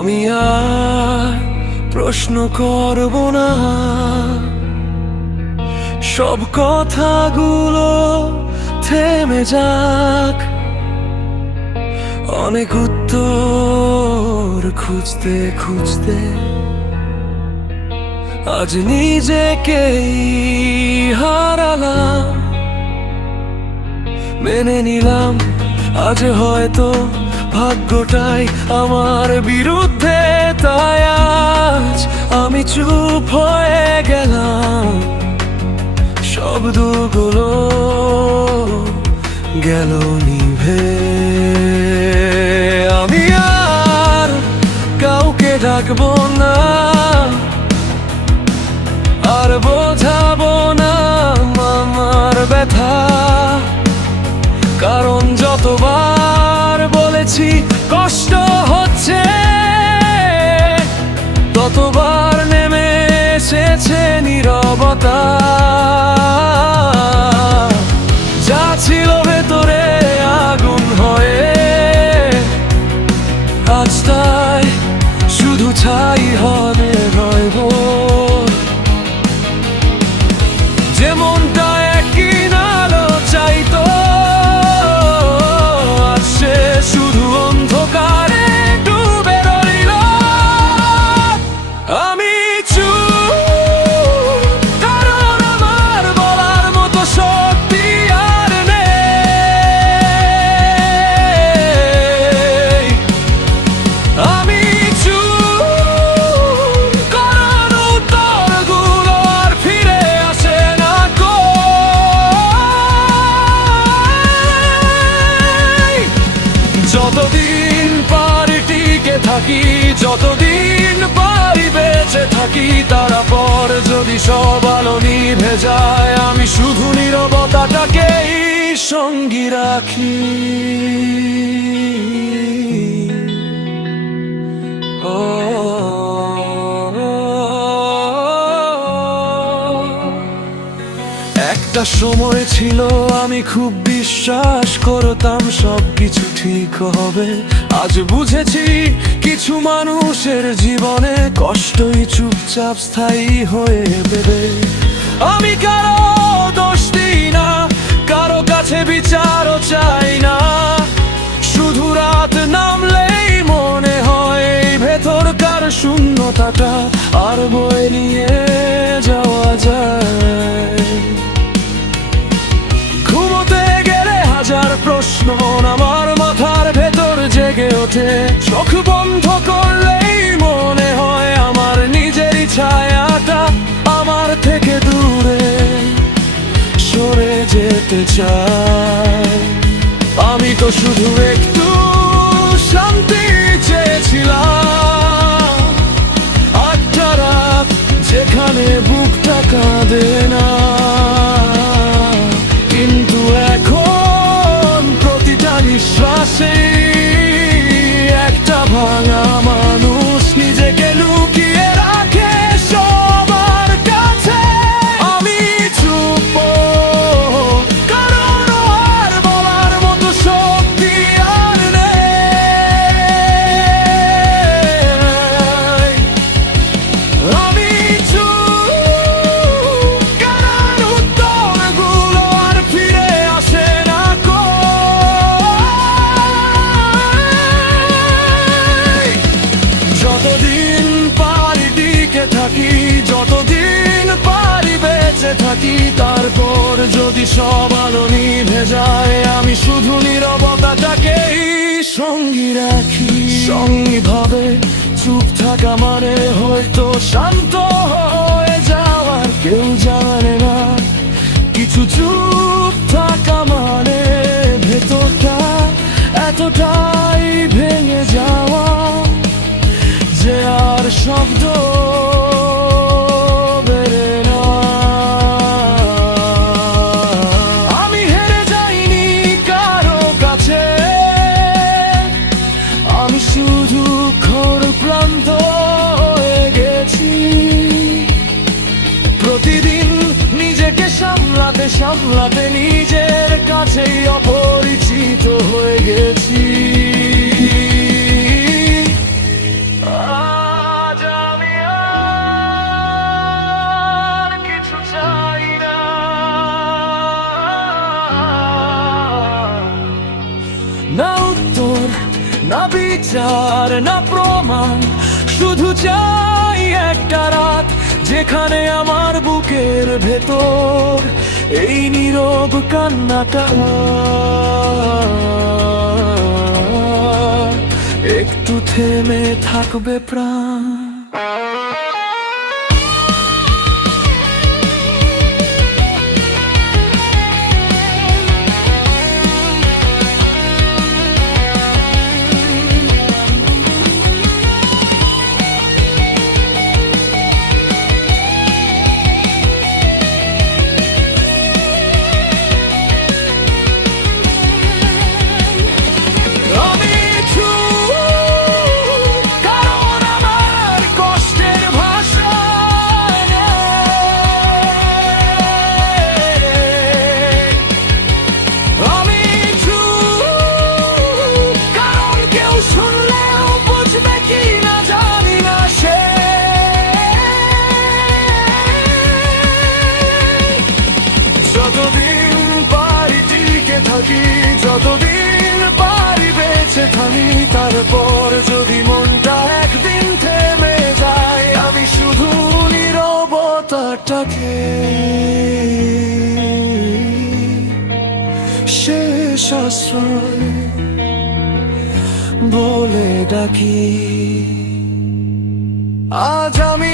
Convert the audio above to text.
আমি আর প্রশ্ন করব না, সব কথাগুলো থেমে যাক। অনেক উত্তর খুঁজতে খুঁজতে আজ নিজেকেই হারালাম। মেনে নিলাম আজ হয়তো ভাগ্যটাই আমার বিরুদ্ধে, তাই আজ আমি চুপ হয়ে গেলাম। শব্দগুলো গেল নিভে, আমি আর কাউকে ডাকবো না, আর বোঝাবো না আমার ব্যথা। কারণ যতবার বলেছি কষ্ট হচ্ছে, ততবার নেমে এসেছে নীরবতা। যা ছিল ভেতরে আগুন হয়ে, আজ তাই শুধু ছাই হবে রইব। যেমনটা একই আলো চাইতো, আজ সে শুধু অন্ধকারে ডুবে রইল। আমি চুপ, কারণ আমার বলার মতো শক্তি আর নেই। আমি চুপ, কারণ উত্তরগুলো আর ফিরে আসে না কো। যতদিন পারি টিকে থাকি, যতদিন পারি বেঁচে থাকি, তারপর যদি সব আলো নিভে যায়, আমি শুধু নীরবতাটাকেই সঙ্গী রাখি। ও একটা সময় ছিল আমি খুব বিশ্বাস করতাম সবকিছু ঠিক হবে। আজ বুঝেছি কিছু মানুষের জীবনে কষ্টই চুপচাপ স্থায়ী হয়ে দেবে। আমি কারো দোষ দিই না, কারো কাছে বিচারও চাই না। শুধু রাত নামলেই মনে হয় এই ভেতরকার শূন্যতাটা আর বয়ে নিয়ে যাওয়া যায়। ঘুমোতে গেলে হাজার প্রশ্ন আমার মাথার ভেতর জেগে ওঠে। চোখ বন্ধ করলেই মনে হয় আমার নিজেরই ছায়াটা আমার থেকে দূরে সরে যেতে চায়। আমি তো শুধু একটু শান্তি চেয়েছিলাম, একটা রাত যেখানে বুকটা কাঁদে না। কিন্তু এখন প্রতিটা নিঃশ্বাসে একটা ভাঙা মানুষ নিজেকে লুকিয়ে রাখে সবার কাছে। আমি চুপ, কারণ আর বলার মতো শক্তি আর নেই। আমি চুপ, কারণ উত্তরগুলো আর ফিরে আসে না কো। যতদিন পারি টিকে থাকি, যতদিন পারি বেঁচে থাকি, তারপর যদি সব আলো নিভে যায়, আমি শুধু নীরবতাটাকেই সঙ্গী রাখি। সঙ্গী ভাবে চুপ থাকা মানে হয়তো শান্ত হয়ে যাওয়ার, কেউ জানে না কিছু চুপ থাকা মানে ভেতরটা এতটাই ভেঙে যাওয়া যে আর শব্দ বেরে না। আমি হেরে যাইনি কারো কাছে, আমি শুধু ক্ষোভক্লান্ত হয়ে গেছি। প্রতিদিন নিজেকে সামলাতে সামলাতে নিজের কাছেই অপরিচিত হয়ে গেছি। বিচার না প্রমাণ, শুধু চাই একটা রাত যেখানে আমার বুকের ভেতর এই নীরব কান্নাটা একটু থেমে থাকবে প্রাণ। যতদিন পারি বেঁচে থাকি, তারপর যদি মনটা একদিন থেমে যায়, আমি শুধু নীরবতাটাকে শেষ আশ্রয় বলে ডাকি। আজ আমি